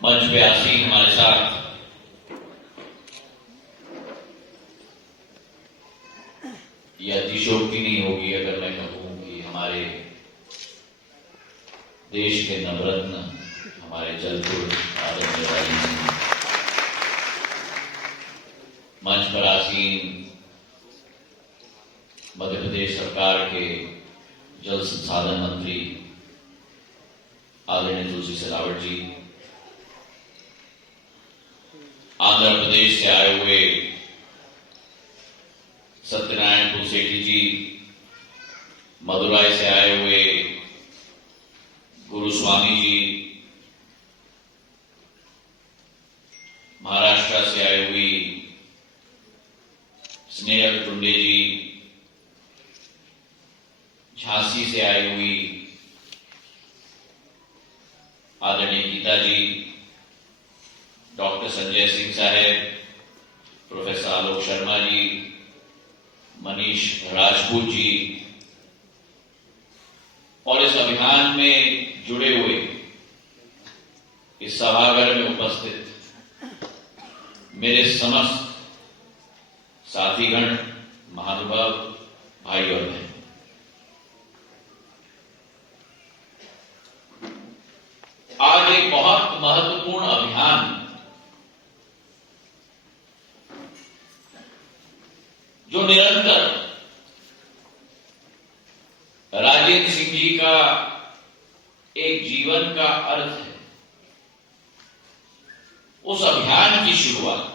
मंच पे आसीन हमारे साथ ये अतिशयोक्ति नहीं होगी अगर मैं कहूं कि हमारे देश के नवरत्न हमारे जलपुर आदरणीय राजीव सिंह मंच पर आसीन मध्य प्रदेश सरकार के जल संसाधन मंत्री आदरणीय तुलसी सिलावट जी, आंध्र प्रदेश से आए हुए सत्यनारायण पुलसेठी जी, मदुराई से आए हुए गुरुस्वामी जी, महाराष्ट्र से आई हुई स्नेहल टुंडे जी, झांसी से आई हुई आदरणीय गीता जी, डॉक्टर संजय सिंह साहब, प्रोफेसर आलोक शर्मा जी, मनीष राजपूत जी और इस अभियान में जुड़े हुए इस सभागार में उपस्थित मेरे समस्त साथीगण, महानुभाव, भाई और बहन, आज एक बहुत महत्वपूर्ण अभियान जो निरंतर राजेंद्र सिंह जी का एक जीवन का अर्थ है, उस अभियान की शुरुआत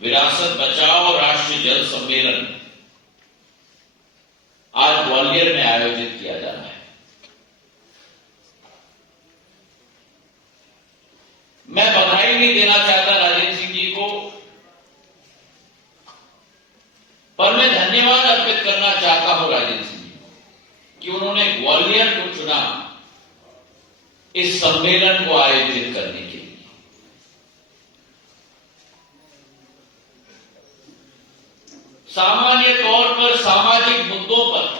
विरासत बचाओ राष्ट्रीय जल सम्मेलन आज ग्वालियर में आयोजित किया जा रहा है। मैं बधाई नहीं देना चाहता राजेंद्र सिंह जी को, पर मैं धन्यवाद अर्पित करना चाहता हूं राजेंद्र सिंह जी को कि उन्होंने ग्वालियर को चुना इस सम्मेलन को आयोजित करने के लिए। सामान्य तौर पर सामाजिक मुद्दों पर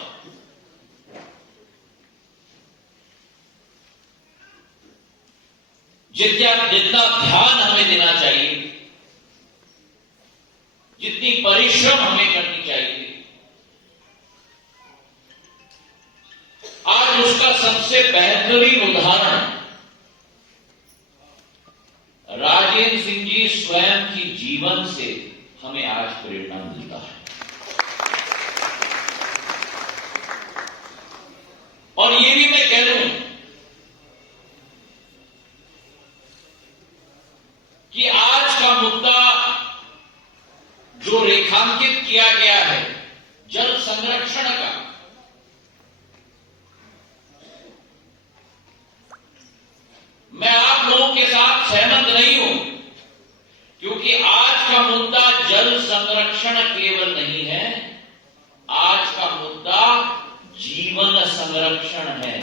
जितना ध्यान हमें देना चाहिए, जितनी परिश्रम हमें करनी चाहिए, आज उसका सबसे बेहतरीन उदाहरण राजेंद्र सिंह जी स्वयं की जीवन से हमें आज प्रेरणा मिलता है। और ये भी मैं कह दूं कि आज का मुद्दा जो रेखांकित किया गया है जल संरक्षण का, मैं आप लोगों के साथ सहमत नहीं हूं, क्योंकि आज का मुद्दा जल संरक्षण केवल नहीं है, आज का मुद्दा जीवन संरक्षण है।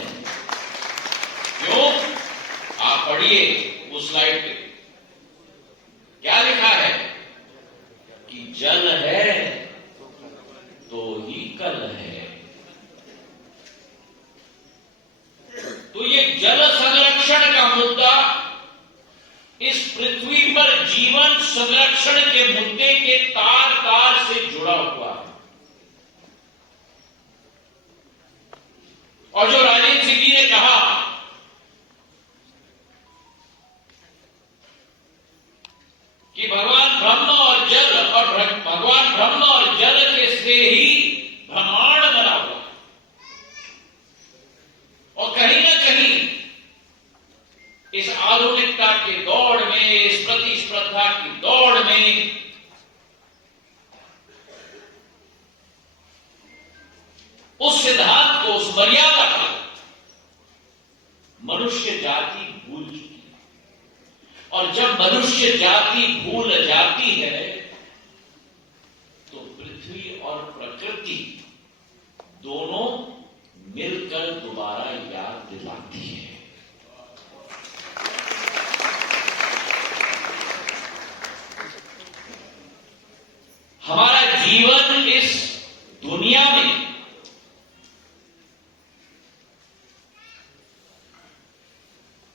क्यों? आप पढ़िए उस स्लाइड पे क्या लिखा है कि जल है तो ही कल है। तो ये जल संरक्षण का मुद्दा इस पृथ्वी पर जीवन संरक्षण के मुद्दे के तार तार से जुड़ा हुआ है। और जो राजेंद्र सिंह जी ने कहा कि भगवान ब्रह्म और जल और भगवान ब्रह्म और जल के से ही ब्रह्मांड बना हुआ, और कहीं ना कहीं इस आधुनिकता की दौड़ में, इस प्रतिस्पर्धा की दौड़ में उस सिद्धांत को, उस मर्यादा को मनुष्य जाति भूल चुकी है। और जब मनुष्य जाति भूल जाती है तो पृथ्वी और प्रकृति दोनों मिलकर दोबारा याद दिलाती है। हमारा जीवन इस दुनिया में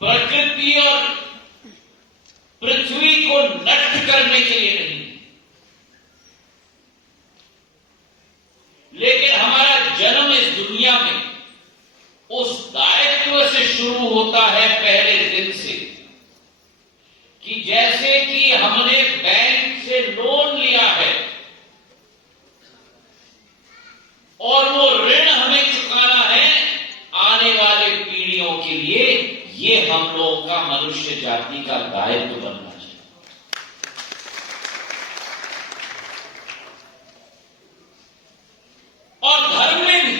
प्रकृति और नष्ट करने के लिए नहीं, लेकिन हमारा जन्म इस दुनिया में उस दायित्व से शुरू होता है पहले दिन से, कि जैसे कि हमने बैंक से लोन लिया है और वो ऋण हमें चुकाना है आने वाले पीढ़ियों के लिए, ये हम लोगों का मनुष्य जाति का दायित्व बनना चाहिए। और धर्म में भी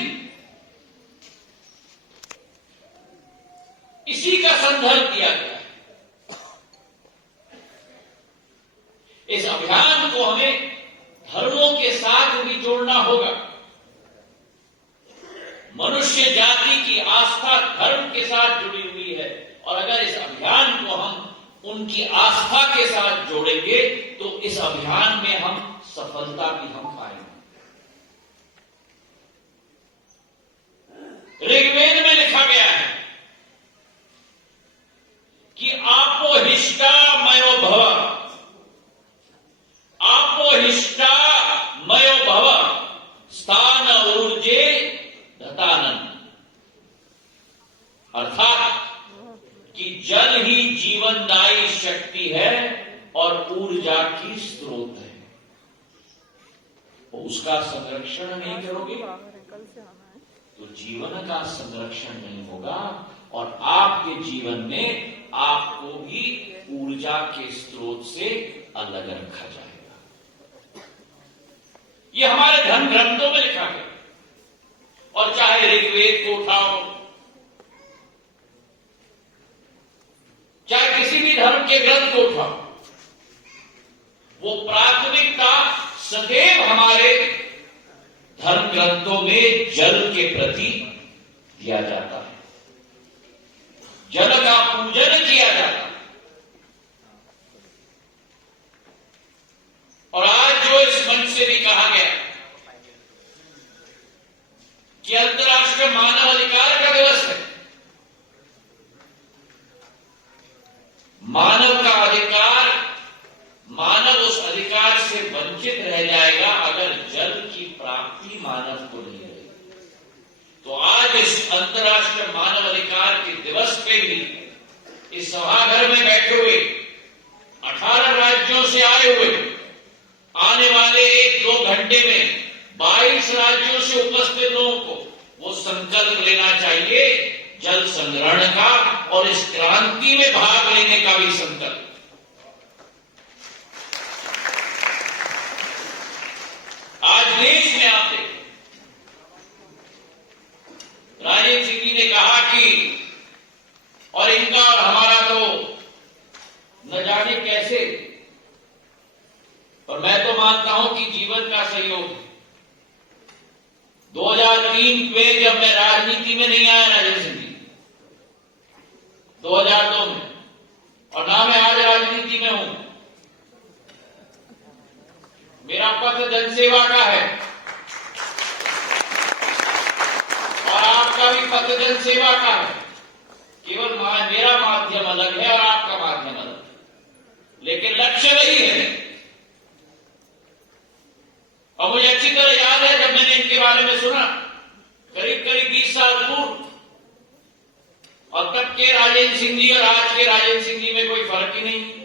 इसी का संदर्भ दिया गया है। इस अभियान को हमें धर्मों के साथ भी जोड़ना होगा। मनुष्य जाति की आस्था धर्म के साथ जुड़ी हुई है, और अगर इस अभियान को हम उनकी आस्था के साथ जोड़ेंगे तो इस अभियान में हम सफलता भी हम पाएंगे। ऋग्वेद में लिखा गया है कि आपो हिष्टा मयो भव, आपो हिष्टा मयो भव स्थान ऊर्जे दतानंद, अर्थात कि जल ही जीवनदायी शक्ति है और ऊर्जा की स्रोत है। तो उसका संरक्षण नहीं करोगे तो जीवन का संरक्षण नहीं होगा, और आपके जीवन में आपको भी ऊर्जा के स्रोत से अलग रखा जाएगा। ये हमारे धर्म ग्रंथों में लिखा गया। और चाहे ऋग्वेद को उठाओ, चाहे किसी भी धर्म के ग्रंथ को उठाओ, वो प्राथमिकता सदैव हमारे धर्म ग्रंथों में जल के प्रति दिया जाता है। जल का पूजन किया जाता है। और आज जो इस मंच से भी कहा गया कि अंतर्राष्ट्रीय मानव अधिकार का दिवस है, मानव का अधिकार, मानव उस अधिकार से वंचित रह जाएगा अगर जल की प्राप्ति मानव को नहीं मिलेगी। तो आज इस अंतर्राष्ट्रीय मानव अधिकार के दिवस पे भी इस सभाघर में बैठे हुए 18 राज्यों से आए हुए, आने वाले 1-2 घंटे में 22 राज्यों से उपस्थित लोगों को वो संकल्प लेना चाहिए जल संग्रहण का, और इस क्रांति में भाग लेने का भी संकल्प। आज देश में आप देखें, राजेंद्र सिंह जी ने कहा कि और इनका और हमारा तो न जाने कैसे, और मैं तो मानता हूं कि जीवन का सहयोग। 2003 में जब मैं राजनीति में नहीं आया राजेंद्र सिंह जी, 2002 में, और ना मैं आज राजनीति में हूं, मेरा पथ जनसेवा का है और आपका भी पथ जनसेवा का है। केवल मेरा माध्यम अलग है और आपका माध्यम अलग है, लेकिन लक्ष्य वही है। और मुझे अच्छी तरह याद है जब मैंने इनके बारे में सुना, करीब 20 साल पूर्व, और तब के राजेंद्र सिंह जी और आज के राजेंद्र सिंह जी में कोई फर्क ही नहीं।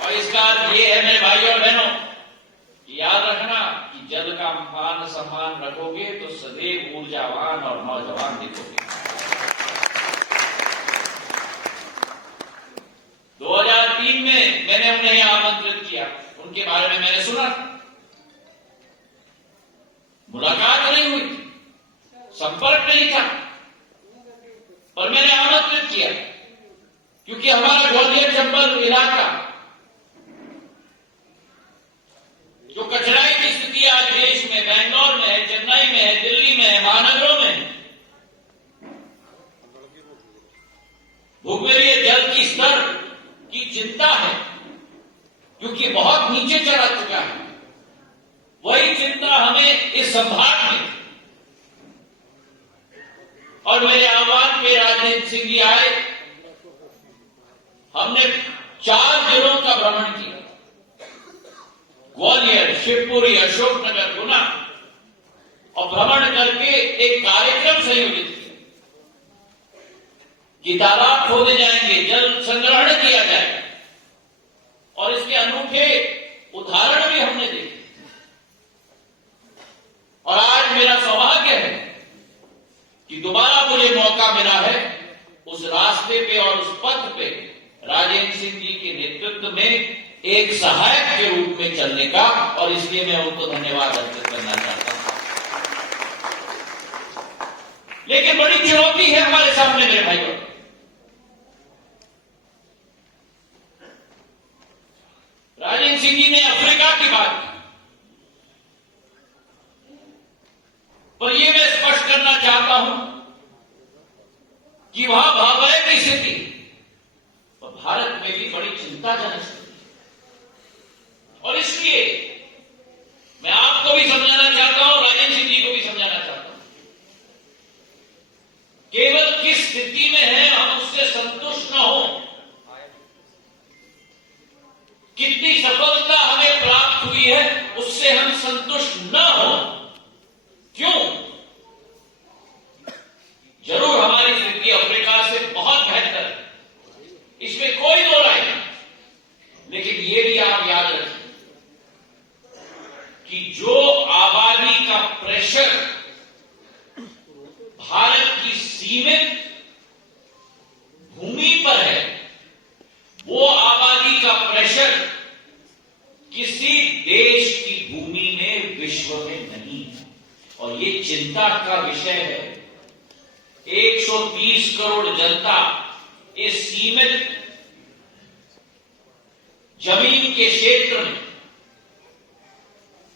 और इसका अर्थ ये है मेरे भाइयों और बहनों, याद रखना कि जल का मान सम्मान रखोगे तो सदैव ऊर्जावान और नौजवान दिखोगे। 2003 में मैंने उन्हें आमंत्रित किया, उनके बारे में मैंने सुना, मुलाकात नहीं हुई, संपर्क नहीं था, और मैंने आमंत्रित किया क्योंकि हमारा ग्वालियर चंबल इलाका जो कचराई की स्थिति आज देश में, बेंगलोर में है, चेन्नई में है, दिल्ली में है, महानगरों में, भूगर्भीय जल की स्तर की चिंता है क्योंकि बहुत नीचे चला चुका है। वही चिंता हमें इस संभाग में, और मेरे आह्वान पे राजेंद्र सिंह जी आए हमने 4 जिलों का भ्रमण किया, ग्वालियर, शिवपुरी, अशोकनगर, गुना, और भ्रमण करके एक कार्यक्रम संयोजित किया कि तालाब खोदे जाएंगे, जल संग्रहण किया जाए, और इसके अनूठे उदाहरण भी हमने देखे। और आज मेरा सौभाग्य है कि दोबारा मुझे मौका मिला है उस रास्ते पे और उस पथ पे राजेंद्र सिंह जी के नेतृत्व में एक सहायक के रूप में चलने का, और इसलिए मैं उनको धन्यवाद अर्पित करना चाहता हूं। लेकिन बड़ी चुनौती है हमारे सामने मेरे भाइयों। राजेंद्र सिंह जी ने अफ्रीका की बात की, पर यह मैं स्पष्ट करना चाहता हूं कि वहां भयावह की स्थिति और भारत में भी बड़ी चिंताजनक स्थिति, और इसलिए मैं आपको भी समझाना चाहता हूं, राजेंद्र सिंह जी को भी समझाना चाहता हूं, केवल किस स्थिति में है हम उससे संतुष्ट न हो, कितनी सफलता हमें प्राप्त हुई है उससे हम संतुष्ट न हो। क्यों? जरूर हमारी स्थिति अफ्रीका से बहुत बेहतर है, इसमें कोई दो राय नहीं, लेकिन यह भी आप याद रखें कि जो आबादी का प्रेशर भारत की सीमित भूमि पर है, वो आबादी का प्रेशर किसी देश की भूमि में विश्व में नहीं है, और ये चिंता का विषय है। 130 करोड़ जनता इस सीमित जमीन के क्षेत्र में,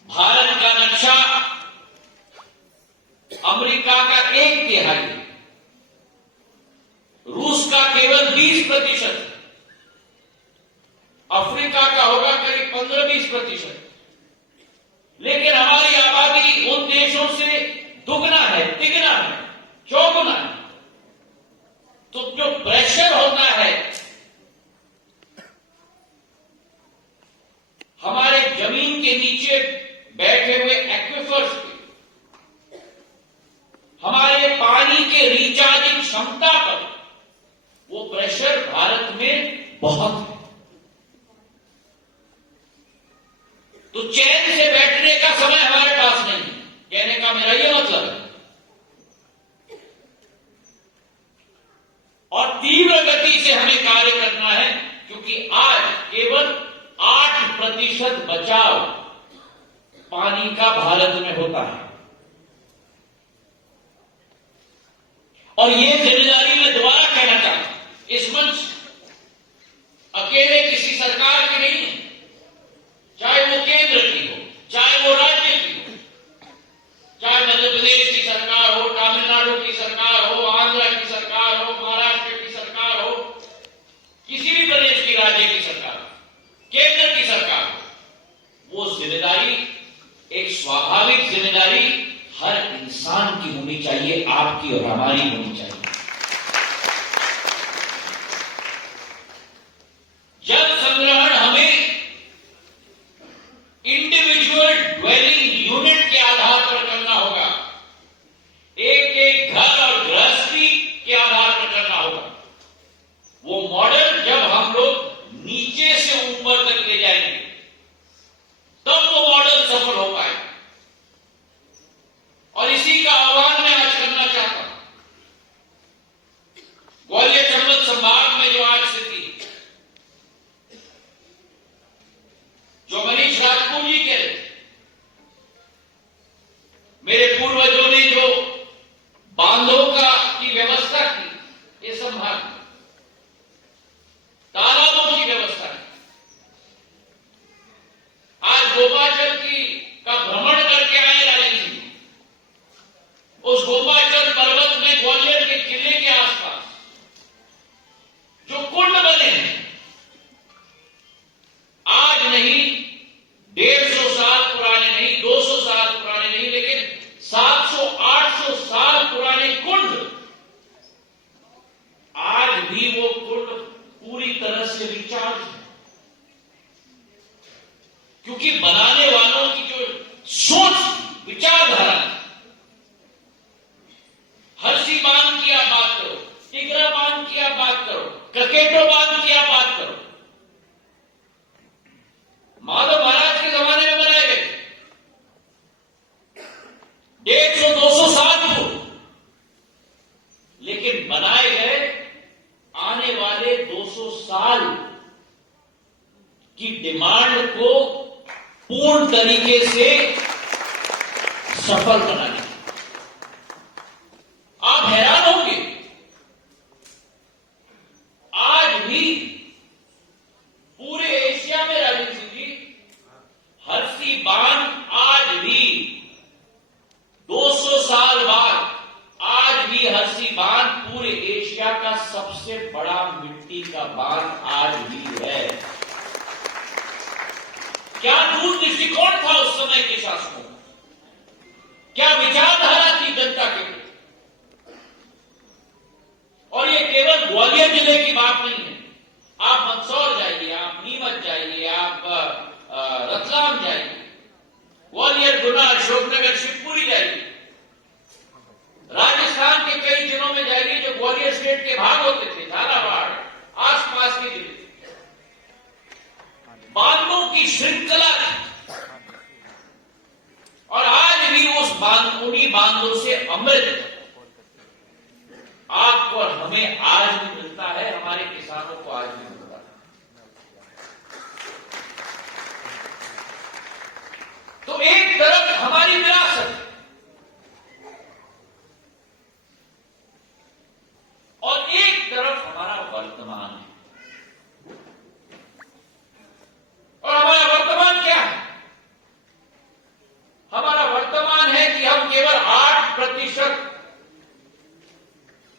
भारत का नक्शा अमेरिका का 1/3, रूस का केवल 20%, अफ्रीका का होगा करीब 15-20%, लेकिन हमारी आबादी उन देशों से दुगना है, तिगना है, चौगुना है। तो जो प्रेशर होता है हमारे जमीन के नीचे बैठे हुए एक्विफर्स पे, हमारे पानी के रिचार्जिंग क्षमता पर, वो प्रेशर भारत में बहुत है। तो चैन से बैठने का समय हमारे पास नहीं है, कहने का मेरा यह मतलब है। और तीव्र गति से हमें कार्य करना है, क्योंकि आज केवल 8% बचाव पानी का भारत में होता है, और यह जिम्मेदारी मैं दोबारा कहना चाहता हूं, इस मंच अकेले किसी सरकार की नहीं है, चाहे वो केंद्र की हो, चाहे वो राज्य की हो, चाहे मध्य प्रदेश की सरकार हो, तमिलनाडु की सरकार हो, आंध्र की सरकार हो, महाराष्ट्र की सरकार हो, किसी भी प्रदेश की राज्य की सरकार, केंद्र की सरकार, वो जिम्मेदारी एक स्वाभाविक जिम्मेदारी हर इंसान की होनी चाहिए, आपकी और हमारी होनी चाहिए। जल संग्रहण हमें इंडिविजुअल ड्वेलिंग यूनिट के आधार पर करना होगा, एक एक घर और गृहस्थी के आधार पर करना होगा। वो मॉडल जब हम लोग नीचे से ऊपर तक ले जाएंगे तब वो मॉडल सफल हो पाएगा, और इसी का आह्वान मैं आज करना चाहता हूं। ग्वालियर चंबल संभाग में जो आज स्थिति, जो मनीष राजपूत जी कह रहे, मेरे पूर्वजों ने जो बांधों की व्यवस्था की, ये संभाग तालाबों की व्यवस्था की, आज गोपाचल का भ्रमण करके आए राजेंद्र सिंह, उस गोपाचल पर्वत में ग्वालियर के किले के आसपास जो कुंड बने हैं, आज नहीं 150 साल पुराने नहीं, 200 साल पुराने नहीं, लेकिन 700-800 साल पुराने कुंड, आज भी वो कुंड पूरी तरह से रिचार्ज है, क्योंकि बनाने वालों की जो सोच विचारधारा, हर्षी बांध की आप बात करो, टिगरा बांध की आप बात करो, ककेटो बांध की आप बात करो, माधव महाराज के जमाने में बनाए गए 150-200 साल पूर्व, लेकिन बनाए गए आने वाले 200 साल की डिमांड को पूर्ण तरीके से सफल बनाने। आप हैरान होंगे, आज भी पूरे एशिया में राजेंद्र सिंह जी, हर्षी बांध आज भी 200 साल बाद, आज भी हर्षी बांध पूरे एशिया का सबसे बड़ा मिट्टी का बांध आज भी है। क्या दूर दृष्टिकोण था उस समय के शासकों का, क्या विचारधारा थी जनता के लिए। और ये केवल ग्वालियर जिले की बात नहीं है, आप मंदसौर जाइए, आप नीमच जाइए, आप रतलाम जाइए, ग्वालियर, गुना, अशोकनगर, शिवपुरी जाइए, राजस्थान के कई जिलों में जाइए जो ग्वालियर स्टेट के भाग होते थे, झालावाड़, आसपास के जिले, बांधों की श्रृंखला थी, और आज भी उन्हीं बांधों से अमृत आपको और हमें आज भी मिलता है, हमारे किसानों को आज भी मिलता है। तो एक तरफ हमारी विरासत और एक तरफ हमारा वर्तमान है। और हमारा वर्तमान क्या है? हमारा वर्तमान है कि हम केवल 8%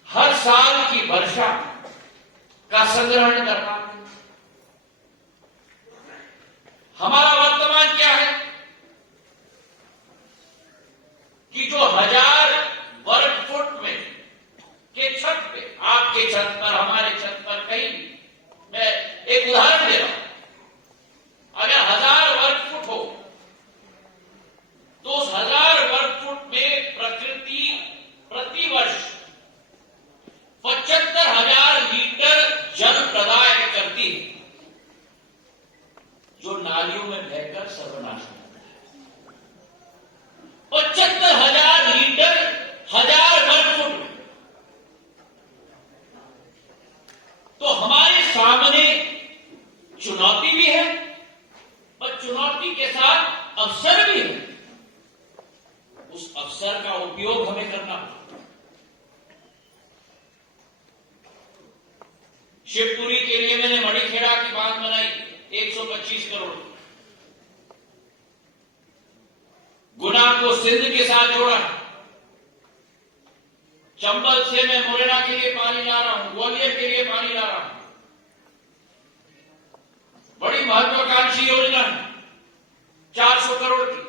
हर साल की वर्षा का संग्रहण कर पाते हैं। हमारा वर्तमान क्या है कि जो 1000 वर्ग फुट में के छत पे, आपके छत पर, हमारे छत पर, कहीं भी, मैं एक उदाहरण दे रहा हूं, अगर 1000 वर्ग फुट हो तो उस 1000 वर्ग फुट में प्रकृति प्रतिवर्ष 75,000 लीटर जल प्रदान करती है, जो नालियों में बहकर सर्वनाश करता है। 75,000 लीटर 1000 वर्ग फुट में। तो हमारे सामने चुनौती भी है, पर चुनौती के साथ अवसर भी है। उस अवसर का उपयोग हमें करना होगा। शिवपुरी के लिए मैंने मणिखेड़ा की बांध बनाई 125 करोड़। गुना को सिंध के साथ जोड़ा। चंबल से मैं मुरैना के लिए पानी ला रहा हूं, ग्वालियर के लिए पानी ला रहा हूं। बड़ी महत्वाकांक्षी योजना है, 400 करोड़ की।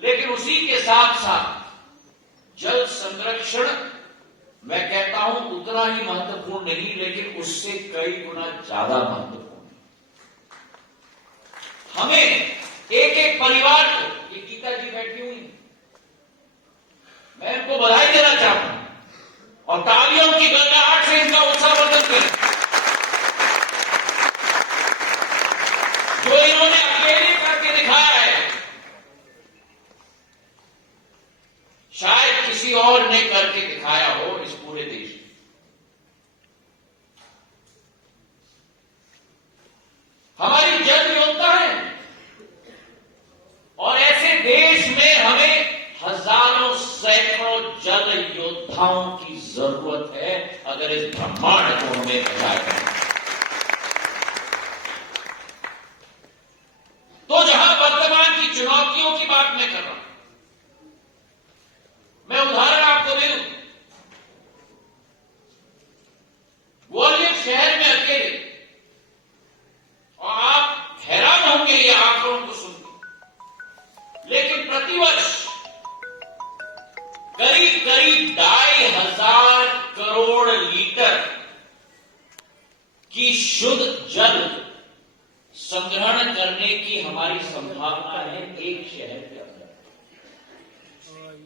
लेकिन उसी के साथ साथ जल संरक्षण, मैं कहता हूं उतना ही महत्वपूर्ण नहीं, लेकिन उससे कई गुना ज्यादा महत्वपूर्ण है। हमें एक एक परिवार को, ये गीता जी बैठी हुई, मैं इनको बधाई देना चाहता हूं और तालियों की गड़गड़ाहट से इनका उत्साहवर्धन करें, जो इन्होंने अकेले करके दिखाया है। शायद किसी और ने करके दिखाया हो इस पूरे देश में। हमारी जल योद्धा है, और ऐसे देश में हमें हजारों सैकड़ों जल योद्धाओं की जरूरत है, अगर इस ब्रह्मांड को हमें बचाया जाए। तो जहां वर्तमान की चुनौतियों की बात मैं कर रहा हूं, मैं उदाहरण आपको दे दूं। ग्वालियर शहर में अकेले, और आप हैरान होंगे ये आंकड़ों को सुनकर, लेकिन प्रतिवर्ष करीब करीब 2,500 करोड़ लीटर कि शुद्ध जल संग्रहण करने की हमारी संभावना है एक शहर के अंदर।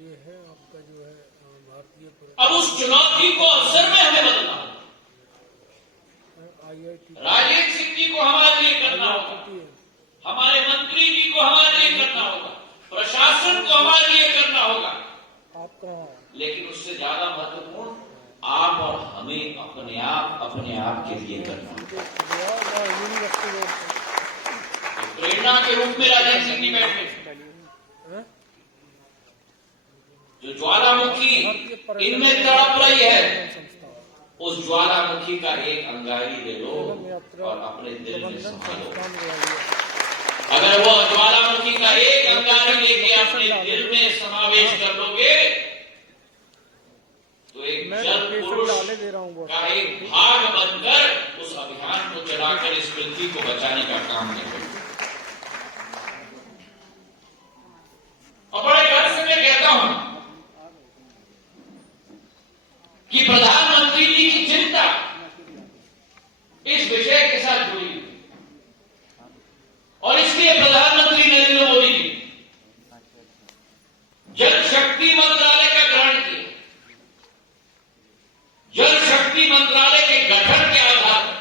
ये है आपका जो है भारतीय अब उस चुनौती को अवसर में हमें बदलना होगा। राजेंद्र सिंह जी को हमारे लिए करना होगा, हमारे मंत्री जी को हमारे लिए करना होगा, प्रशासन को हमारे लिए करना होगा, लेकिन उससे ज्यादा महत्वपूर्ण आप और हमें अपने आप के लिए करना होगा। प्रेरणा के रूप में राजेंद्र सिंह जी बैठे, जो ज्वालामुखी इनमें तड़प रही है, उस ज्वालामुखी का एक अंगारी ले लो और अपने दिल में संभालो। अगर वो ज्वालामुखी का एक अंगारी लेके अपने दिल में समावेश कर लोगे तो एक जल पुरुष का एक भाग बनकर उस अभियान को चलाकर इस पृथ्वी को बचाने का काम करेंगे। और बड़े गर्व से मैं कहता हूं कि प्रधानमंत्री जी की चिंता इस विषय के साथ जुड़ी हुई और इसलिए प्रधानमंत्री नरेंद्र मोदी जी जल शक्ति मंत्रालय का गठन किया। जल शक्ति मंत्रालय के गठन के आधार पर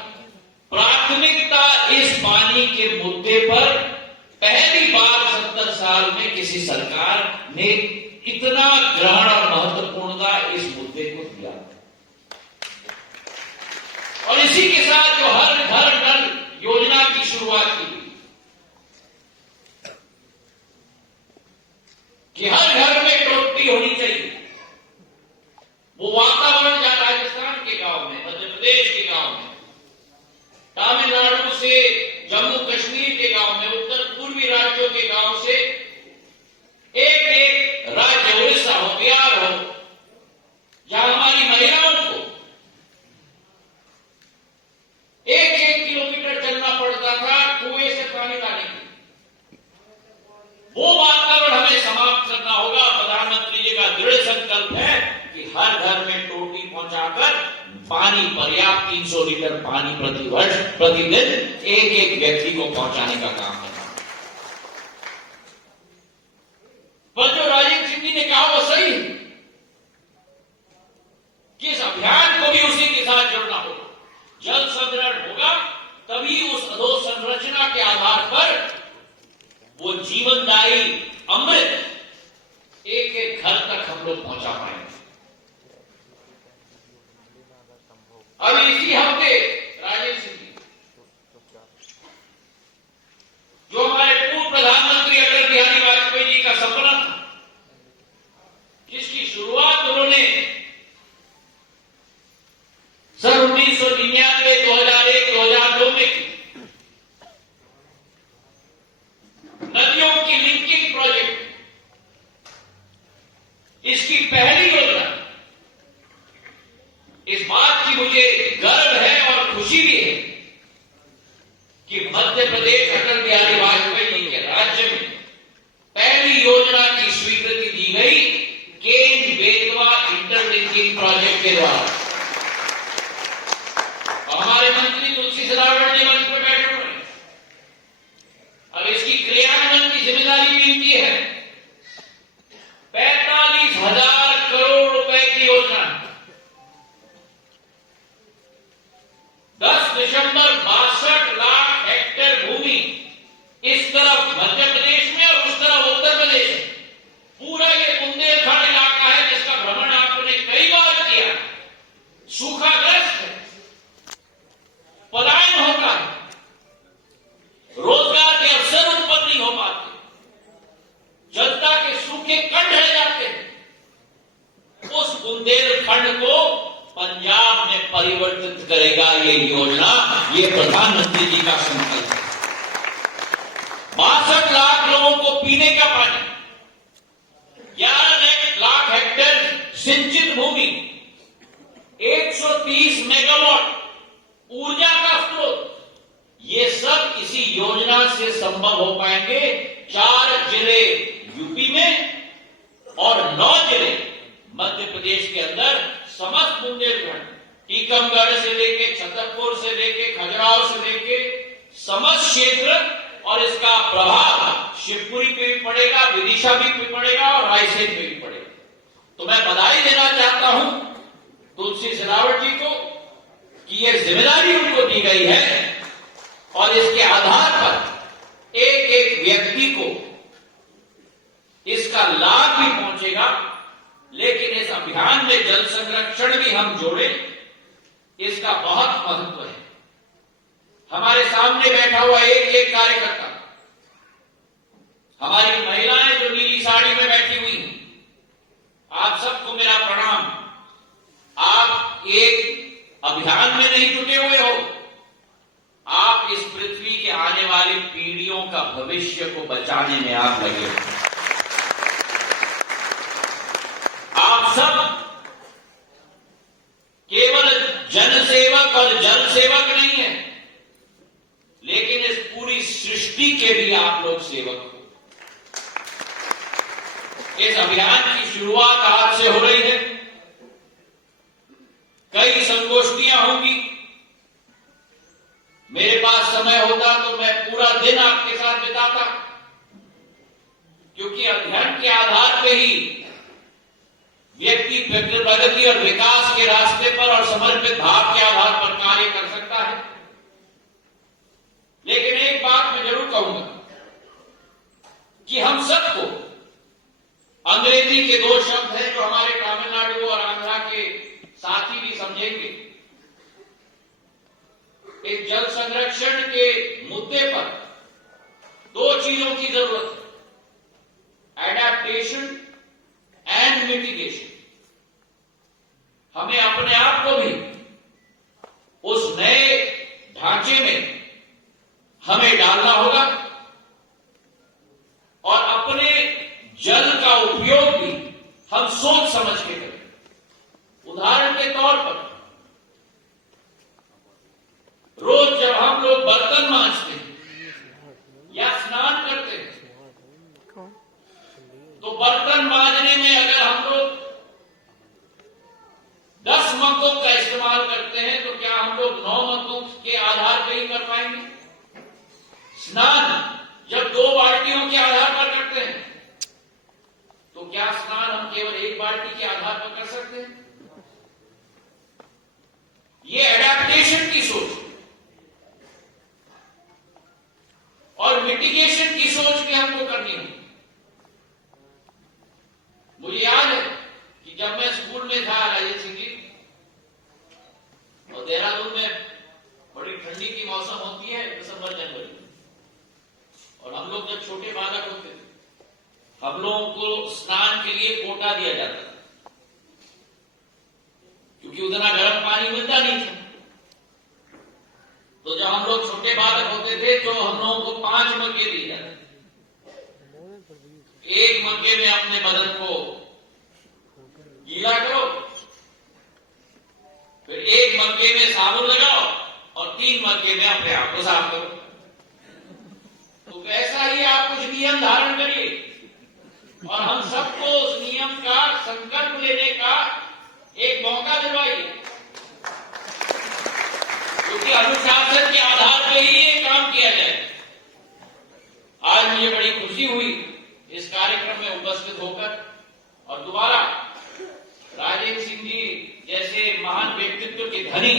प्राथमिकता इस पानी के मुद्दे पर पहली बार 70 साल में किसी सरकार ने इतना ग्रहण और महत्वपूर्णता इस मुद्दे को दिया। और इसी के साथ जो हर घर नल योजना की शुरुआत की गई कि हर घर में टोटी होनी चाहिए, वो वातावरण जहां राजस्थान के गांव में, मध्य प्रदेश के गांव में, तमिलनाडु से जम्मू कश्मीर के गांव में, उत्तर पूर्वी राज्यों के गांव से एक राज्य उड़ीसा हो, बिहार हो, जहां हमारी महिलाओं को 1-1 किलोमीटर चलना पड़ता था कुएं से पानी लाने के लिए, वो वातावरण हमें समाप्त करना होगा। प्रधानमंत्री जी का दृढ़ संकल्प है कि हर घर में टोटी पहुंचाकर पानी, पर्याप्त 300 लीटर पानी प्रतिदिन एक व्यक्ति को पहुंचाने का काम करना। पर जो राजेंद्र सिंह जी ने कहा वो सही है कि इस अभियान को भी उसी के साथ जोड़ना होगा। जल संग्रहण होगा तभी उस अधोसंरचना के आधार पर वो जीवनदायी अमृत एक घर तक हम लोग पहुंचा पाएंगे। अभी इसी हफ्ते राजेंद्र सिंह जी, जो हमारे पूर्व प्रधानमंत्री अटल बिहारी वाजपेयी जी का सपना था, जिसकी शुरुआत उन्होंने सन 1999, 2001, 2002 में की, नदियों की लिंकिंग प्रोजेक्ट, इसकी पहली योजना। इस बात की मुझे गर्व है और खुशी भी है कि मध्य प्रदेश अटल बिहारी वाजपेयी जी के राज्य में पहली योजना की स्वीकृति दी गई केन बेतवा इंटरलिंकिंग प्रोजेक्ट के द्वारा। और हमारे मंत्री तुलसी सिलावट जी मंच पर बैठे हुए हैं। अब इसकी क्रियान्वयन की जिम्मेदारी भी इनकी है। 45,000 करोड़ रुपए की योजना, 10.62 लाख हेक्टेयर भूमि इस तरफ मध्य प्रदेश में और उस तरफ उत्तर प्रदेश में। पूरा ये बुंदेलखंड इलाका है जिसका भ्रमण आपने कई बार किया। सूखाग्रस्त है, पलायन होता है, रोजगार के अवसर उत्पन्न नहीं हो पाते, जनता के सूखे कंठ रह जाते हैं। उस बुंदेलखंड को पंजाब में परिवर्तित करेगा ये योजना, ये प्रधानमंत्री जी का संकल्प है। 62 लाख लोगों को पीने का पानी, 11 लाख हेक्टेयर सिंचित भूमि, 130 मेगावाट ऊर्जा का स्रोत, ये सब इसी योजना से संभव हो पाएंगे। 4 जिले यूपी में और 9 जिले मध्य प्रदेश के अंदर, समस्त बुंदेलखंड टीकमगढ़ से लेके छतरपुर से लेके खजुराहो से लेके समस्त क्षेत्र और इसका प्रभाव शिवपुरी पे भी पड़ेगा, विदिशा भी पड़ेगा और रायसेन पे भी पड़ेगा। तो मैं बधाई देना चाहता हूं तुलसी सिलावट जी को कि यह जिम्मेदारी उनको दी गई है और इसके आधार पर एक एक व्यक्ति को इसका लाभ भी पहुंचेगा। लेकिन इस अभियान में जल संरक्षण भी हम जोड़े, इसका बहुत महत्व है। हमारे सामने बैठा हुआ एक एक कार्यकर्ता, हमारी महिलाएं जो नीली साड़ी में बैठी हुई हैं, आप सबको मेरा प्रणाम। आप एक अभियान में नहीं जुटे हुए हो, आप इस पृथ्वी के आने वाली पीढ़ियों का भविष्य को बचाने में आप लगे हो। आप सब केवल जनसेवक और जल सेवक नहीं है, लेकिन इस पूरी सृष्टि के भी आप लोग सेवक हो। इस अभियान की शुरुआत आज से हो रही है। कई संगोष्ठियां होंगी। मेरे पास समय होता तो मैं पूरा दिन आपके साथ बिताता, क्योंकि अध्ययन के आधार पर ही व्यक्ति प्रगति और विकास के रास्ते पर और समर्पित भाव के आधार पर कार्य कर सकता है। लेकिन एक बात मैं जरूर कहूंगा कि हम सबको अंग्रेजी के दो शब्द हैं जो हमारे तमिलनाडु और आंध्रा के साथी भी समझेंगे। इस जल संरक्षण के मुद्दे पर दो चीजों की जरूरत है, एडेप्टेशन एंड मिटिगेशन। हमें अपने आप को भी उस नए ढांचे में हमें डालना होगा और अपने जल का उपयोग भी हम सोच समझ के करें। उदाहरण के तौर पर रोज जब हम लोग बर्तन मांजते हैं या स्नान करते हैं, तो बर्तन मांजने में अगर हम लोग 10 मग्गों का इस्तेमाल करते हैं तो क्या हम लोग 9 मग्गों के आधार पर ही कर पाएंगे? स्नान जब 2 बाल्टियों के आधार पर करते हैं तो क्या स्नान हम केवल 1 बाल्टी के आधार पर कर सकते हैं? ये एडेप्टेशन की सोच और मिटिगेशन की सोच भी हमको करनी है। मुझे याद है कि जब मैं स्कूल में था राजेश सिंह जी, और देहरादून में बड़ी ठंडी की मौसम होती है दिसंबर जनवरी, और हम लोग जब छोटे बालक होते थे हम लोगों को स्नान के लिए कोटा दिया जाता था, क्योंकि उतना गर्म पानी मिलता नहीं था। तो जब हम लोग छोटे बालक होते थे तो हम लोगों को 5 मग्गे दिए जाते थे। एक मग्गे में अपने बदन को गीला करो, फिर एक मग्गे में साबुन लगाओ और 3 मग्गे में अपने आप को साफ करो। तो वैसा ही आप कुछ नियम धारण करिए और हम सबको उस नियम का संकल्प लेने का एक मौका दिलवाइए, क्योंकि अनुशासन के आधार पर ही ये काम किया जाए। आज मुझे बड़ी खुशी हुई इस कार्यक्रम में उपस्थित होकर, और दोबारा राजेश सिंह जी जैसे महान व्यक्तित्व के धनी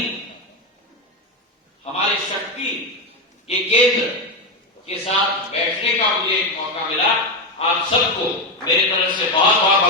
हमारे शक्ति के केंद्र के साथ बैठने का मुझे एक मौका मिला। आप सबको मेरी तरफ से बहुत बहुत